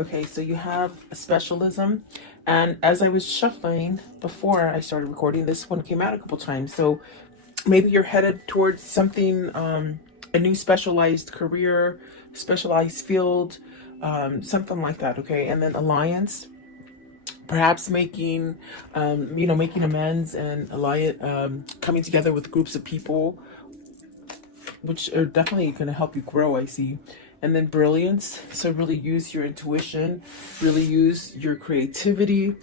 Okay, so you have a specialism, and as I was shuffling before I started recording, this one came out a couple times. So maybe you're headed towards something, a new specialized career, specialized field, something like that. Okay, and then alliance, perhaps making, making amends and alliance, coming together with groups of people, which are definitely going to help you grow, I see. And then brilliance, so really use your intuition, really use your creativity,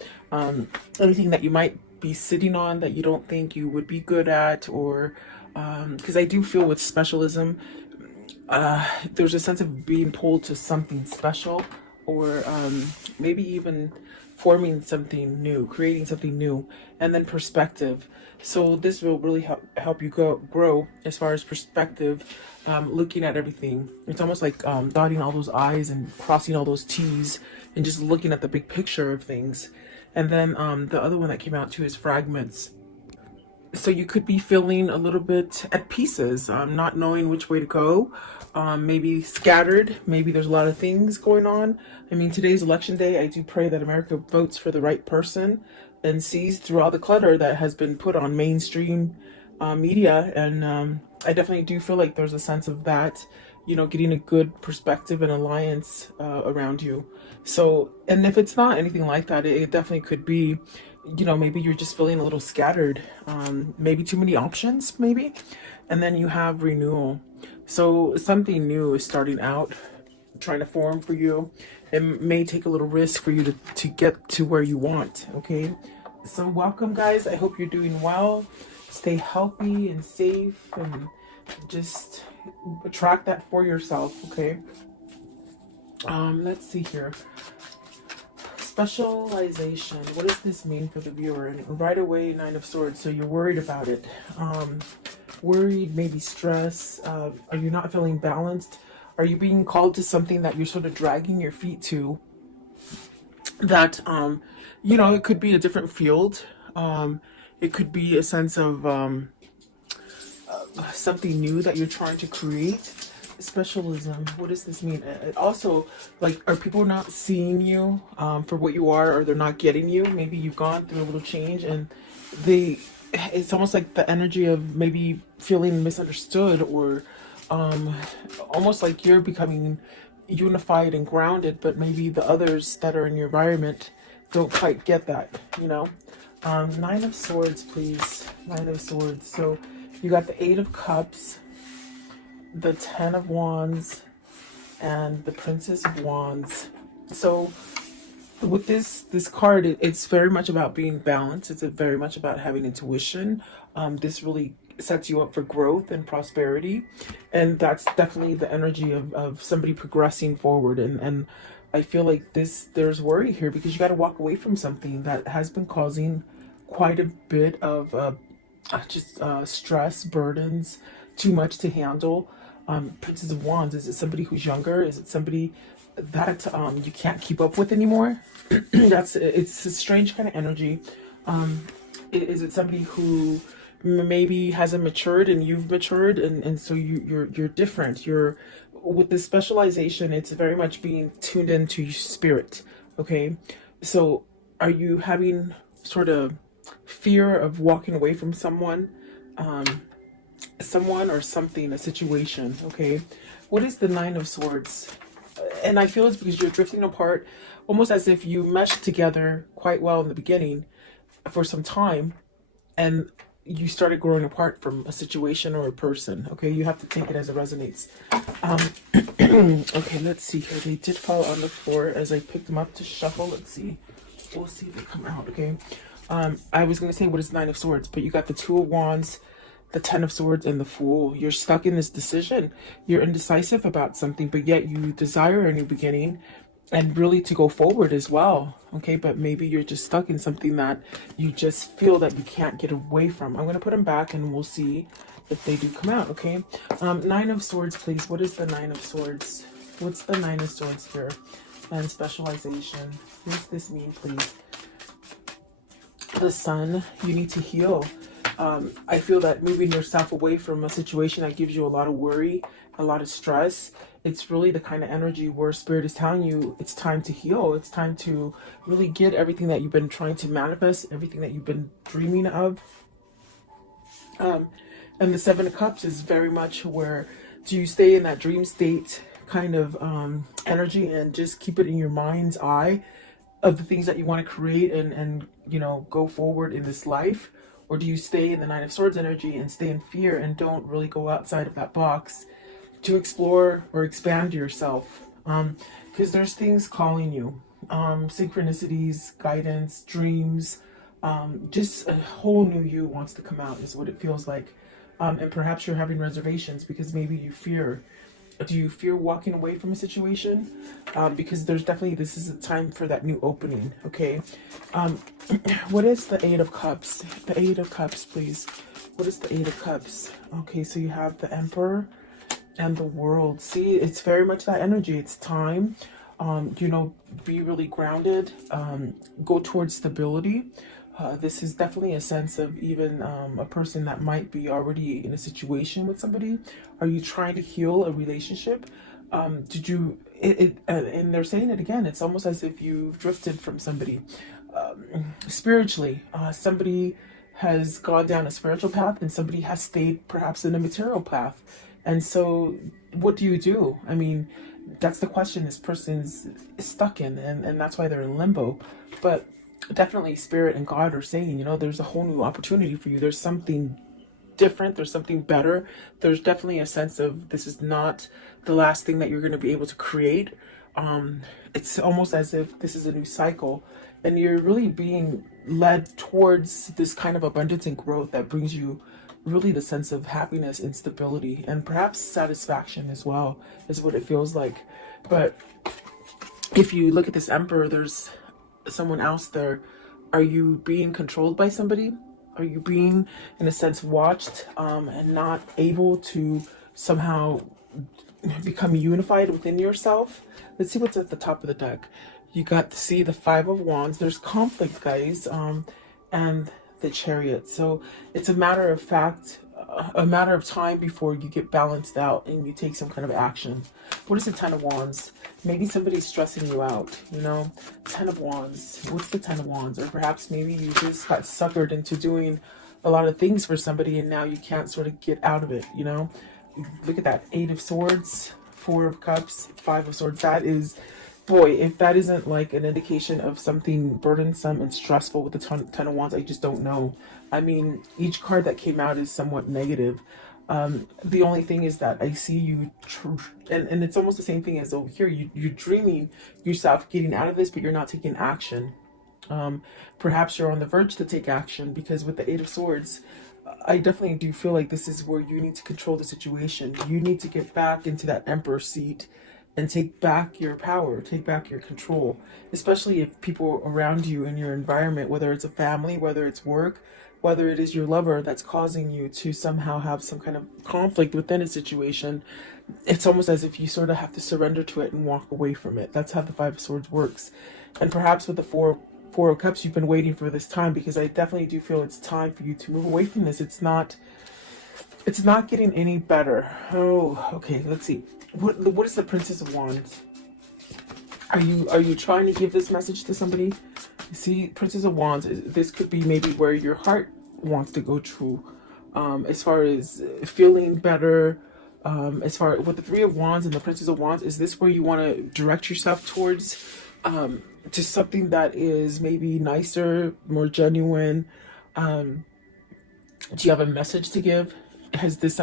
anything that you might be sitting on that you don't think you would be good at, or because I do feel with specialism, there's a sense of being pulled to something special, or maybe even forming something new, creating something new. And then perspective, so this will really help you grow as far as perspective, looking at everything. It's almost like dotting all those I's and crossing all those T's, and just looking at the big picture of things. And then the other one that came out too is fragments. So you could be feeling a little bit at pieces, not knowing which way to go, maybe scattered, maybe there's a lot of things going on. I mean, today's election day. I do pray that America votes for the right person and sees through all the clutter that has been put on mainstream media. And I definitely do feel like there's a sense of that, getting a good perspective and alliance around you. So, and if it's not anything like that, it definitely could be, maybe you're just feeling a little scattered, maybe too many options, maybe. And then you have renewal. So something new is starting out, trying to form for you. It may take a little risk for you to get to where you want, okay? So welcome, guys. I hope you're doing well. Stay healthy and safe, and just attract that for yourself, okay? Let's see here. Specialization. What does this mean for the viewer? And right away, Nine of Swords. So you're worried about it. Worried, maybe stress. Are you not feeling balanced? Are you being called to something that you're sort of dragging your feet to? That, it could be a different field. It could be a sense of something new that you're trying to create. Specialism. What does this mean? It also, like, are people not seeing you for what you are, or they're not getting you? Maybe you've gone through a little change, and it's almost like the energy of maybe feeling misunderstood, or almost like you're becoming unified and grounded, but maybe the others that are in your environment don't quite get that, Nine of Swords, please. Nine of Swords. So you got the Eight of Cups, the Ten of Wands, and the Princess of Wands. So with this card, it's very much about being balanced. It's very much about having intuition. This really sets you up for growth and prosperity, and that's definitely the energy of somebody progressing forward. And I feel like there's worry here, because you got to walk away from something that has been causing quite a bit of stress, burdens, too much to handle. Princess of Wands, is it somebody who's younger? Is it somebody that you can't keep up with anymore? It's a strange kind of energy. Is it somebody who maybe hasn't matured and you've matured, and so you're different? You're with this specialization, it's very much being tuned into your spirit, okay? So are you having sort of fear of walking away from someone or something, a situation, okay? What is the Nine of Swords? And I feel it's because you're drifting apart, almost as if you meshed together quite well in the beginning for some time, and you started growing apart from a situation or a person, okay? You have to take it as it resonates. Okay, let's see here. They did fall on the floor as I picked them up to shuffle. Let's see. We'll see if they come out, okay? I was going to say what is Nine of Swords, but you got the Two of Wands, the Ten of Swords, and the Fool. You're stuck in this decision. You're indecisive about something, but yet you desire a new beginning and really to go forward as well, okay? But maybe you're just stuck in something that you just feel that you can't get away from. I'm going to put them back and we'll see if they do come out, okay? Nine of Swords, please. What is the Nine of Swords? What's the Nine of Swords here? And specialization. What does this mean, please? The Sun. You need to heal. I feel that moving yourself away from a situation that gives you a lot of worry, a lot of stress, it's really the kind of energy where spirit is telling you it's time to heal. It's time to really get everything that you've been trying to manifest, everything that you've been dreaming of. And the Seven of Cups is very much where, do you stay in that dream state kind of energy and just keep it in your mind's eye of the things that you want to create and go forward in this life? Or do you stay in the Nine of Swords energy and stay in fear and don't really go outside of that box to explore or expand yourself? Because there's things calling you, synchronicities, guidance, dreams, just a whole new you wants to come out is what it feels like. And perhaps you're having reservations because maybe you fear. Do you fear walking away from a situation? Because there's definitely, this is a time for that new opening, okay? What is the Eight of Cups? The Eight of Cups, please. What is the Eight of Cups? Okay, so you have the Emperor and the World. See, it's very much that energy. It's time. Be really grounded. Go towards stability. This is definitely a sense of even a person that might be already in a situation with somebody. Are you trying to heal a relationship? And they're saying it again, it's almost as if you've drifted from somebody. Spiritually, somebody has gone down a spiritual path and somebody has stayed perhaps in a material path. And so what do you do? I mean, that's the question this person's stuck in, and that's why they're in limbo. But definitely spirit and God are saying, there's a whole new opportunity for you. There's something different. There's something better. There's definitely a sense of this is not the last thing that you're going to be able to create. It's almost as if this is a new cycle and you're really being led towards this kind of abundance and growth that brings you really the sense of happiness and stability and perhaps satisfaction as well, is what it feels like. But if you look at this Emperor, there's someone else there. Are you being controlled by somebody? Are you being, in a sense, watched and not able to somehow become unified within yourself? Let's see what's at the top of the deck. You got to see the Five of Wands. There's conflict, guys, and the Chariot. So it's a matter of fact, a matter of time before you get balanced out and you take some kind of action. What is the Ten of Wands? Maybe somebody's stressing you out, Ten of Wands. What's the Ten of Wands? Or perhaps maybe you just got suckered into doing a lot of things for somebody and now you can't sort of get out of it, Look at that. Eight of Swords, Four of Cups, Five of Swords. That is, boy, if that isn't like an indication of something burdensome and stressful with the Ten of Wands, I just don't know. I mean, each card that came out is somewhat negative. The only thing is that I see you, and it's almost the same thing as over here. You're dreaming yourself getting out of this, but you're not taking action. Perhaps you're on the verge to take action, because with the Eight of Swords, I definitely do feel like this is where you need to control the situation. You need to get back into that Emperor seat and take back your power, take back your control, especially if people around you in your environment, whether it's a family, whether it's work, whether it is your lover that's causing you to somehow have some kind of conflict within a situation. It's almost as if you sort of have to surrender to it and walk away from it. That's how the Five of Swords works. And perhaps with the Four of Cups, you've been waiting for this time, because I definitely do feel it's time for you to move away from this. It's not getting any better. Oh, okay, let's see. What is the Princess of Wands? Are you trying to give this message to somebody? See, Princess of Wands, this could be maybe where your heart wants to go to, as far as feeling better, as far with the Three of Wands and the Princess of Wands. Is this where you want to direct yourself towards, to something that is maybe nicer, more genuine? Do you have a message to give? Has this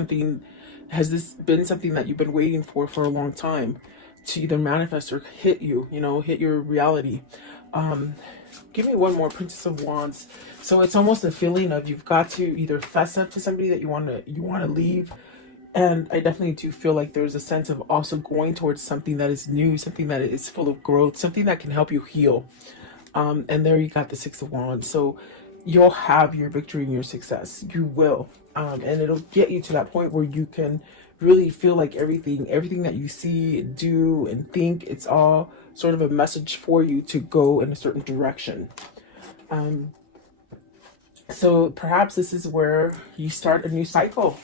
been something that you've been waiting for a long time to either manifest or hit you, hit your reality? Give me one more, Princess of Wands. So it's almost a feeling of you've got to either fess up to somebody that you want to leave. And I definitely do feel like there's a sense of also going towards something that is new, something that is full of growth, something that can help you heal. And there you got the Six of Wands. So you'll have your victory and your success. You will. And it'll get you to that point where you can really feel like everything that you see, do, and think, it's all sort of a message for you to go in a certain direction. So perhaps this is where you start a new cycle,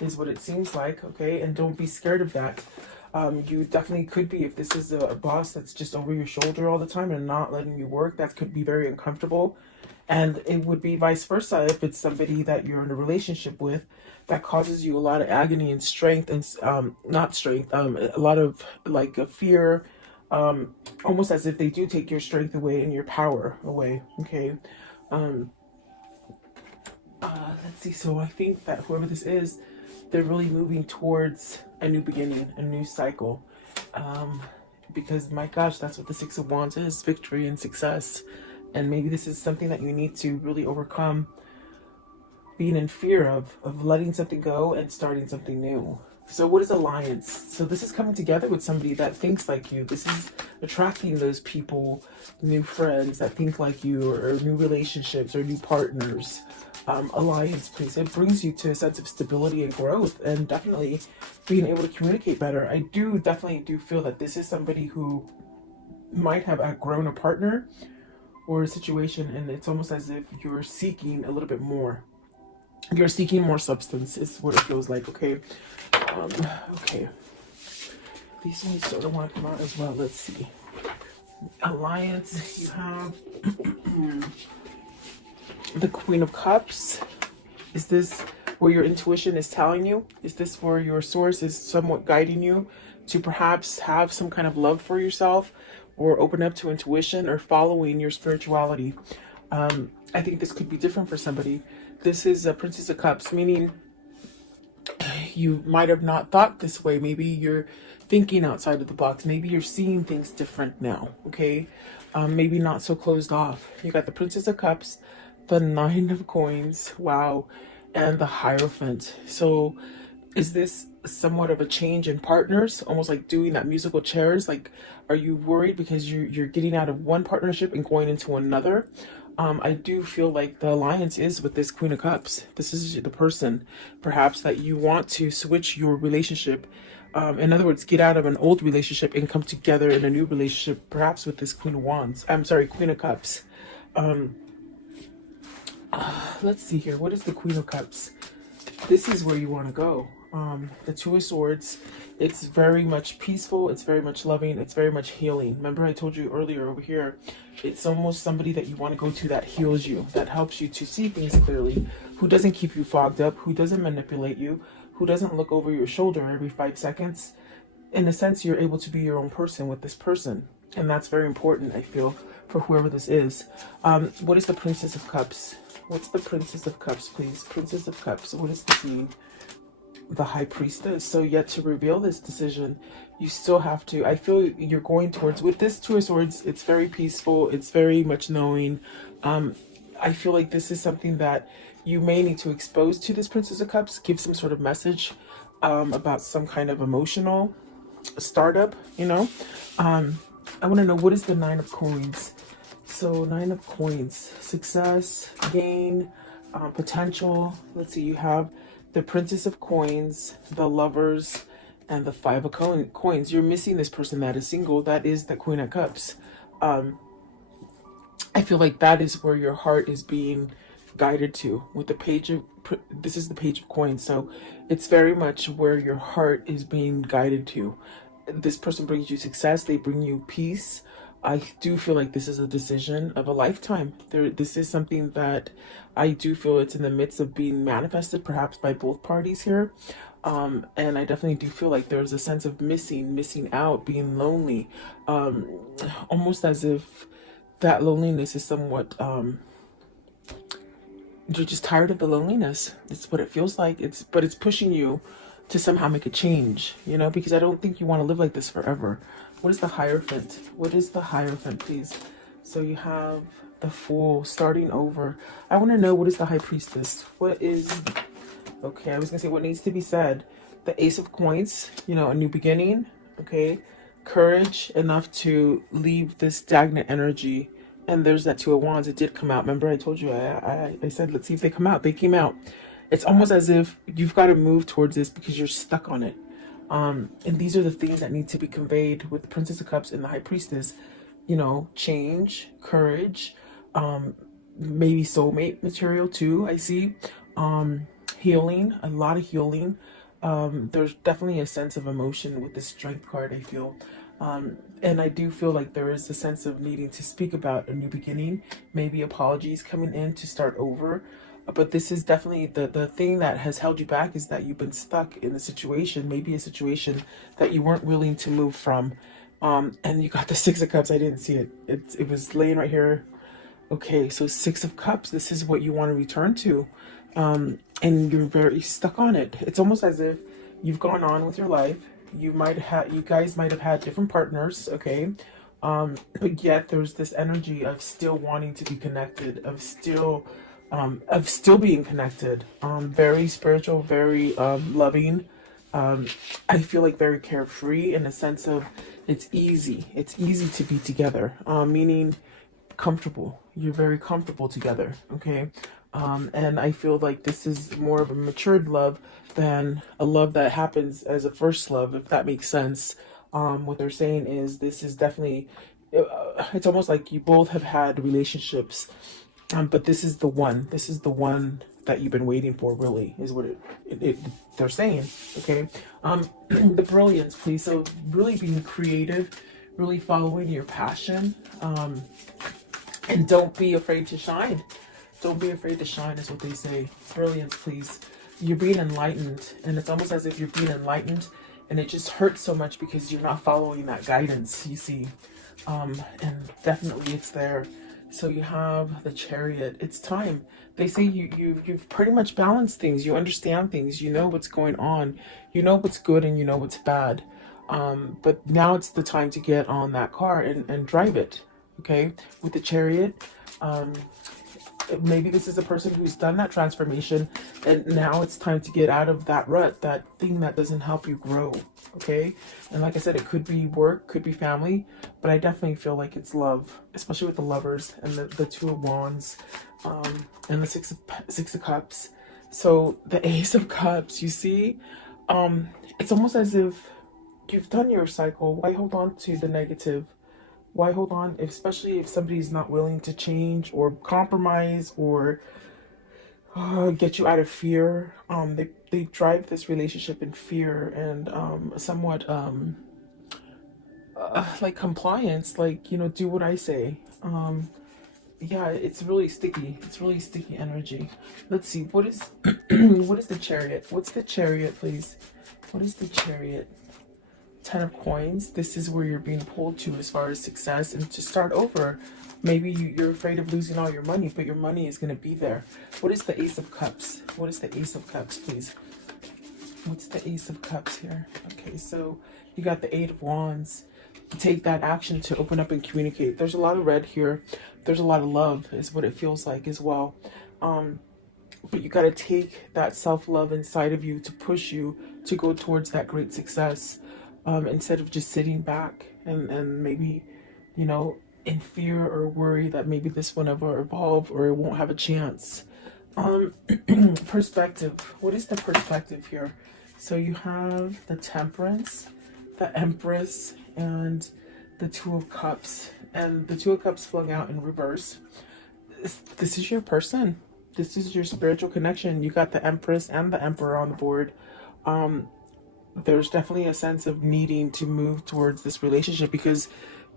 is what it seems like, okay? And don't be scared of that. You definitely could be, if this is a boss that's just over your shoulder all the time and not letting you work, that could be very uncomfortable. And it would be vice versa if it's somebody that you're in a relationship with that causes you a lot of agony and strength and not strength, a lot of like a fear, almost as if they do take your strength away and your power away. Okay. Um, let's see. So I think that whoever this is, they're really moving towards a new beginning, a new cycle. Um, because my gosh, that's what the Six of Wands is: victory and success. And maybe this is something that you need to really overcome, being in fear of letting something go and starting something new. So what is alliance? So this is coming together with somebody that thinks like you. This is attracting those people, new friends that think like you, or new relationships or new partners. Alliance, please. It brings you to a sense of stability and growth, and definitely being able to communicate better. I do definitely do feel that this is somebody who might have outgrown a partner or a situation, and it's almost as if you're seeking a little bit more. You're seeking more substance is what it feels like. Okay. Okay. These ones sort of want to come out as well. Let's see. Alliance, you have the Queen of Cups. Is this where your intuition is telling you? Is this where your source is somewhat guiding you to perhaps have some kind of love for yourself, or open up to intuition, or following your spirituality? I think this could be different for somebody. This is a Princess of Cups, meaning you might have not thought this way. Maybe you're thinking outside of the box. Maybe you're seeing things different now. Okay. Maybe not so closed off. You got the Princess of Cups, the Nine of Coins, wow, and the Hierophant. So is this somewhat of a change in partners, almost like doing that musical chairs? Like, are you worried because you're getting out of one partnership and going into another? I do feel like the alliance is with this Queen of Cups. This is the person, perhaps, that you want to switch your relationship. In other words, get out of an old relationship and come together in a new relationship, perhaps with this Queen of Wands. I'm sorry, Queen of Cups. Let's see here. What is the Queen of Cups? This is where you want to go. The Two of Swords, it's very much peaceful, it's very much loving, it's very much healing. Remember I told you earlier over here, it's almost somebody that you want to go to that heals you, that helps you to see things clearly, who doesn't keep you fogged up, who doesn't manipulate you, who doesn't look over your shoulder every 5 seconds. In a sense, you're able to be your own person with this person. And that's very important, I feel, for whoever this is. What is the Princess of Cups? What's the Princess of Cups, please? Princess of Cups, what does this mean? The High Priestess. So yet to reveal this decision, you still have to, I feel you're going towards, with this Two of Swords, it's very peaceful, it's very much knowing. I feel like this is something that you may need to expose to this Princess of Cups, give some sort of message about some kind of emotional startup, you know. I want to know, what is the Nine of Coins? So Nine of Coins, success, gain, potential. Let's see, you have the Princess of Coins, the Lovers, and the Five of Coins. You're missing this person that is single. That is the Queen of Cups. I feel like that is where your heart is being guided to with the Page of, this is the Page of Coins. So it's very much where your heart is being guided to. This person brings you success. They bring you peace. I do feel like this is a decision of a lifetime. This is something that I do feel it's in the midst of being manifested, perhaps by both parties here. And I definitely do feel like there's a sense of missing out, being lonely, almost as if that loneliness is somewhat, you're just tired of the loneliness. It's what it feels like. But it's pushing you to somehow make a change, you know, because I don't think you want to live like this forever. What is the Hierophant? What is the Hierophant, please? So you have the Fool, starting over. I want to know, what is the High Priestess? What is, okay, I was gonna say what needs to be said. The Ace of Coins, you know, a new beginning, okay? Courage enough to leave this stagnant energy. And there's that Two of Wands. It did come out. Remember I told you, I said, let's see if they come out. They came out. It's almost as if you've got to move towards this because you're stuck on it. And these are the things that need to be conveyed with the Princess of Cups and the High Priestess. You know, change, courage, maybe soulmate material too, I see. Healing, a lot of healing. There's definitely a sense of emotion with the strength card, I feel. And I do feel like there is a sense of needing to speak about a new beginning, maybe apologies coming in to start over. But this is definitely the thing that has held you back, is that you've been stuck in a situation, maybe a situation that you weren't willing to move from. And you got the Six of Cups. I didn't see it. It was laying right here. Okay, so Six of Cups, this is what you want to return to. And you're very stuck on it. It's almost as if you've gone on with your life. You guys might have had different partners, okay? But yet there's this energy of still wanting to be connected, of still being connected. Very spiritual, very loving. I feel like very carefree, in a sense of it's easy. It's easy to be together, meaning comfortable. You're very comfortable together, okay? And I feel like this is more of a matured love than a love that happens as a first love, if that makes sense. What they're saying is this is definitely, it's almost like you both have had relationships, but this is the one. This is the one that you've been waiting for, really, is what they're saying, okay? The brilliance, please. So really being creative, really following your passion, and don't be afraid to shine. Don't be afraid to shine, is what they say. Brilliance, please. You're being enlightened, and it's almost as if you're being enlightened, and it just hurts so much because you're not following that guidance, you see. And definitely it's there. So you have the Chariot. It's time. They say you've pretty much balanced things. You understand things. You know what's going on. You know what's good and you know what's bad. But now it's the time to get on that car and drive it. Okay, with the Chariot. Maybe this is a person who's done that transformation, and now it's time to get out of that rut, that thing that doesn't help you grow. Okay, and like I said, it could be work, could be family, but I definitely feel like it's love, especially with the Lovers and the Two of Wands, and the Six of Cups. So the Ace of Cups, you see, it's almost as if you've done your cycle. Why hold on to the negative? Why hold on, especially if somebody's not willing to change or compromise or get you out of fear? They drive this relationship in fear and somewhat like compliance, like, do what I say. Yeah, it's really sticky. It's really sticky energy. Let's see, what is what is the Chariot? What's the Chariot, please? What is the Chariot? 10 of Coins. This is where you're being pulled to as far as success and to start over. Maybe you're afraid of losing all your money, but your money is going to be there. What is the Ace of Cups? What is the Ace of Cups, please? What's the Ace of Cups here? Okay, so you got the Eight of Wands. Take that action to open up and communicate. There's a lot of red here. There's a lot of love, is what it feels like as well. But you got to take that self-love inside of you to push you to go towards that great success. Instead of just sitting back and maybe, in fear or worry that maybe this will never evolve or it won't have a chance. Perspective. What is the perspective here? So you have the Temperance, the Empress, and the Two of Cups. And the Two of Cups flung out in reverse. This is your person. This is your spiritual connection. You got the Empress and the Emperor on the board. There's definitely a sense of needing to move towards this relationship because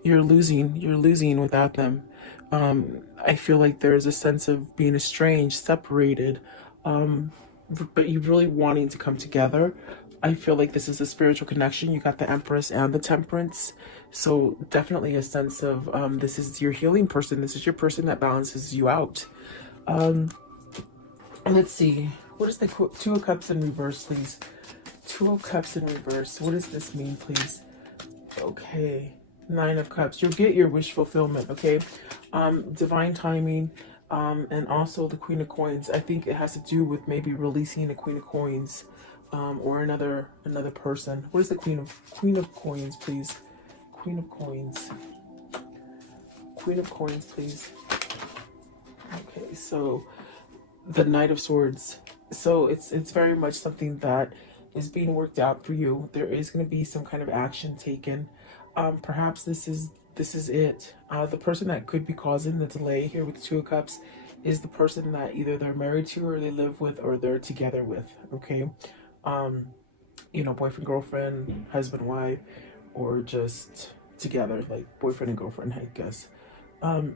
you're losing without them. I feel like there's a sense of being estranged, separated, but you really wanting to come together. I feel like this is a spiritual connection. You got the Empress and the Temperance. So definitely a sense of this is your healing person. This is your person that balances you out. Let's see. What is the Two of Cups in reverse, please? Two of Cups in reverse. What does this mean, please? Okay. Nine of Cups. You'll get your wish fulfillment, okay? Divine timing, and also the Queen of Coins. I think it has to do with maybe releasing the Queen of Coins, or another person. What is the Queen of Coins, please? Queen of Coins. Queen of Coins, please. Okay, so the Knight of Swords. So it's very much something that is being worked out for you. There is going to be some kind of action taken. Perhaps this is it. The person that could be causing the delay here with the Two of Cups is the person that either they're married to or they live with or they're together with. Okay. boyfriend, girlfriend, husband, wife, or just together, like boyfriend and girlfriend, I guess. Um,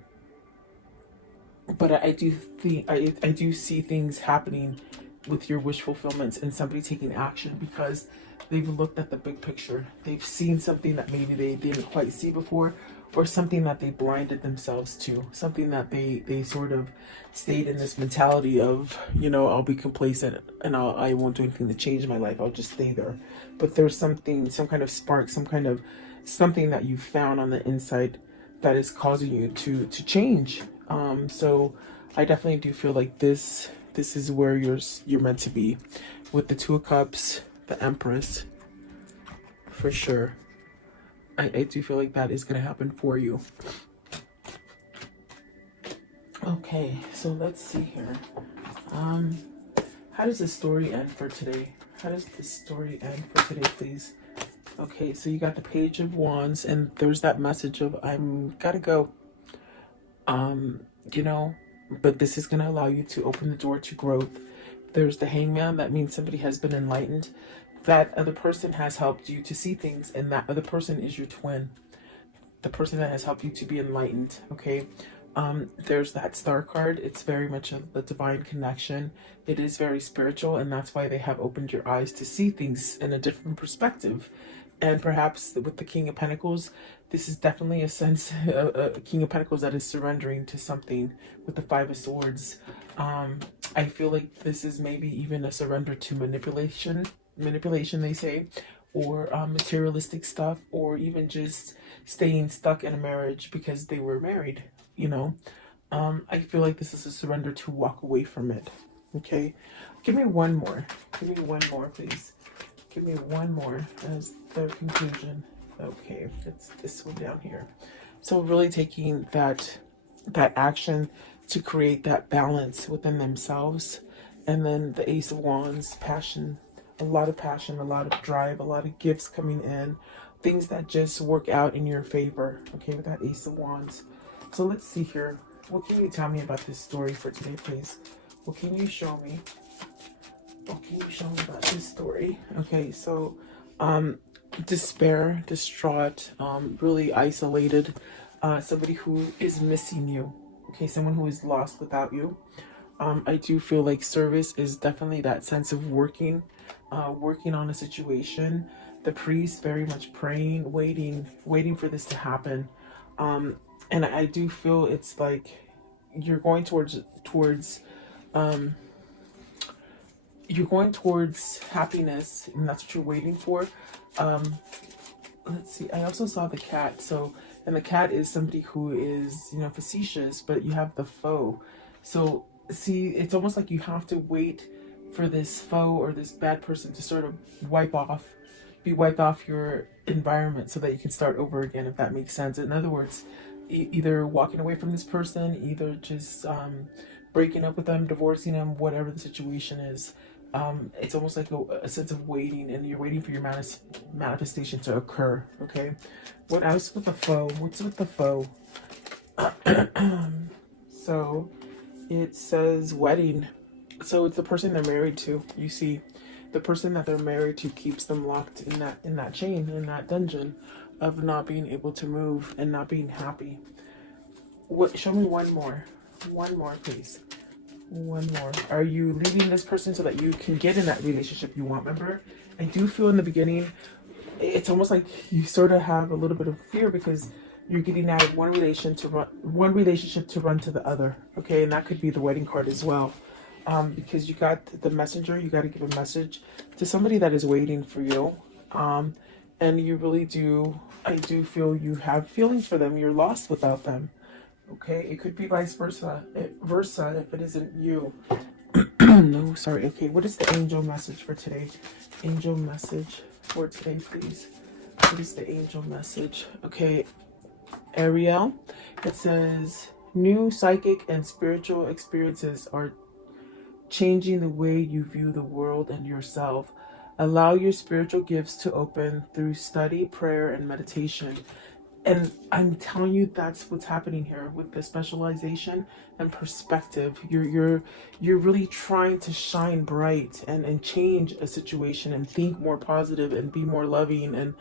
but I do think I do see things happening with your wish fulfillments and somebody taking action because they've looked at the big picture. They've seen something that maybe they didn't quite see before, or something that they blinded themselves to, something that they sort of stayed in this mentality of, I'll be complacent and I won't do anything to change my life. I'll just stay there. But there's something, some kind of spark, some kind of something that you found on the inside that is causing you to change. So I definitely do feel like this is where you're meant to be, with the Two of Cups, the Empress, for sure. I do feel like that is going to happen for you. Okay, so let's see here. How does this story end for today? How does this story end for today, please? Okay, so you got the Page of Wands, and there's that message of I'm gotta go. You know, but this is gonna allow you to open the door to growth. There's the Hangman, that means somebody has been enlightened. That other person has helped you to see things, and that other person is your twin. The person that has helped you to be enlightened, okay? There's that Star card. It's very much a divine connection. It is very spiritual, and that's why they have opened your eyes to see things in a different perspective. And perhaps with the King of Pentacles, this is definitely a sense, a King of Pentacles that is surrendering to something with the Five of Swords. I feel like this is maybe even a surrender to manipulation they say, or materialistic stuff, or even just staying stuck in a marriage because they were married, I feel like this is a surrender to walk away from it. Okay, give me one more. Give me one more, please. Give me one more as the conclusion. Okay, it's this one down here. So really taking that action to create that balance within themselves. And then the Ace of Wands, passion, a lot of drive, a lot of gifts coming in, things that just work out in your favor. Okay, with that Ace of Wands. So let's see here. What can you tell me about this story for today, please? What can you show me? What can you show me about this story? Okay, so despair, distraught, really isolated, somebody who is missing you. Okay, someone who is lost without you. I do feel like service is definitely that sense of working on a situation. The priest very much praying, waiting for this to happen. And I do feel it's like you're going towards you're going towards happiness, and that's what you're waiting for. Let's see, I also saw the cat. So, and the cat is somebody who is, facetious, but you have the foe. So see, it's almost like you have to wait for this foe or this bad person to sort of be wiped off your environment so that you can start over again, if that makes sense. In other words, either walking away from this person, either just breaking up with them, divorcing them, whatever the situation is. It's almost like a sense of waiting, and you're waiting for your manifestation to occur. Okay, what else with the foe? What's with the foe? So it says wedding. So it's the person they're married to. You see, the person that they're married to keeps them locked in that chain, in that dungeon of not being able to move and not being happy. What? Show me one more, please. One more. Are you leaving this person so that you can get in that relationship you want? Remember, I do feel in the beginning, it's almost like you sort of have a little bit of fear because you're getting out of one relationship to run to the other. Okay, and that could be the wedding card as well. Because you got the messenger, you got to give a message to somebody that is waiting for you. And you really do, I do feel you have feelings for them. You're lost without them. Okay, it could be vice versa if it isn't you. No, sorry. Okay, what is the angel message for today? Angel message for today, please. What is the angel message? Okay, Ariel, it says new psychic and spiritual experiences are changing the way you view the world and yourself. Allow your spiritual gifts to open through study, prayer, and meditation. And I'm telling you, that's what's happening here with the specialization and perspective. You're really trying to shine bright and change a situation and think more positive and be more loving and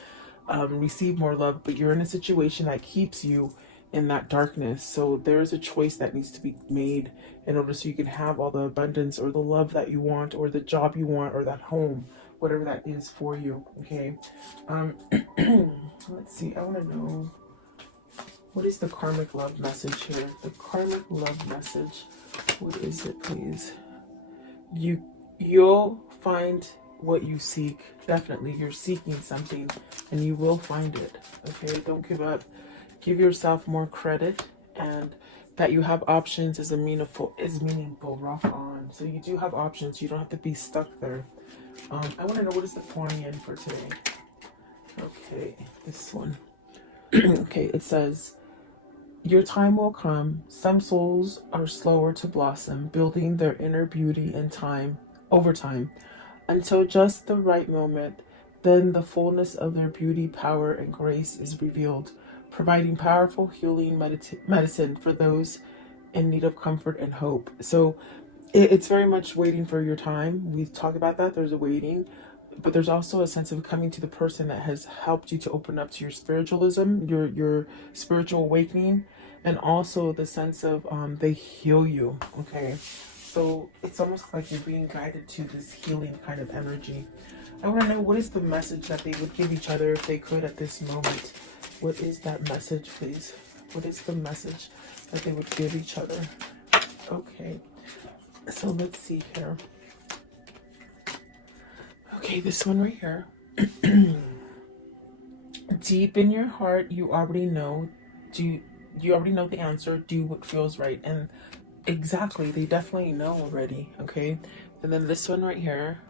receive more love. But you're in a situation that keeps you in that darkness. So there's a choice that needs to be made in order so you can have all the abundance or the love that you want or the job you want or that home, whatever that is for you. Okay. Um, let's see. I want to know, what is the karmic love message here? The karmic love message. What is it, please? You'll find what you seek. Definitely, you're seeking something, and you will find it. Okay, don't give up. Give yourself more credit, and that you have options is a meaningful. Rock on. So you do have options. You don't have to be stuck there. I want to know, what is the Quanian for today? Okay, this one. Okay, it says, your time will come. Some souls are slower to blossom, building their inner beauty in time, over time, until just the right moment. Then the fullness of their beauty, power, and grace is revealed, providing powerful healing medicine for those in need of comfort and hope. So it's very much waiting for your time. We talk about that. There's a waiting, but there's also a sense of coming to the person that has helped you to open up to your spiritualism, your spiritual awakening, and also the sense of they heal you. Okay, so it's almost like you're being guided to this healing kind of energy. I want to know, what is the message that they would give each other if they could at this moment. What is that message, please? What is the message that they would give each other? Okay, so let's see here. Okay, this one right here. Deep in your heart, you already know. You already know the answer? Do what feels right. And exactly, they definitely know already. Okay, and then this one right here.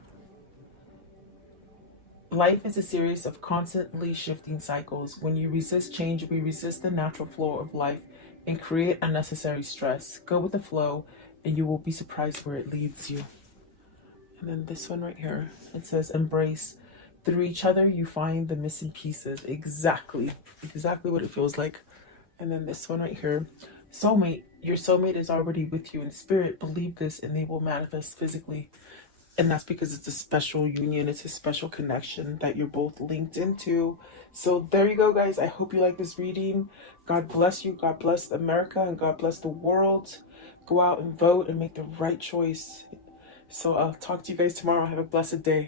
Life is a series of constantly shifting cycles. When you resist change, we resist the natural flow of life and create unnecessary stress. Go with the flow, and you will be surprised where it leads you. And then this one right here, it says, embrace. Through each other, you find the missing pieces. Exactly what it feels like. And then this one right here, soulmate. Your soulmate is already with you in spirit. Believe this, and they will manifest physically. And that's because it's a special union. It's a special connection that you're both linked into. So there you go, guys. I hope you like this reading. God bless you. God bless America, and God bless the world. Go out and vote and make the right choice. So I'll talk to you guys tomorrow. Have a blessed day.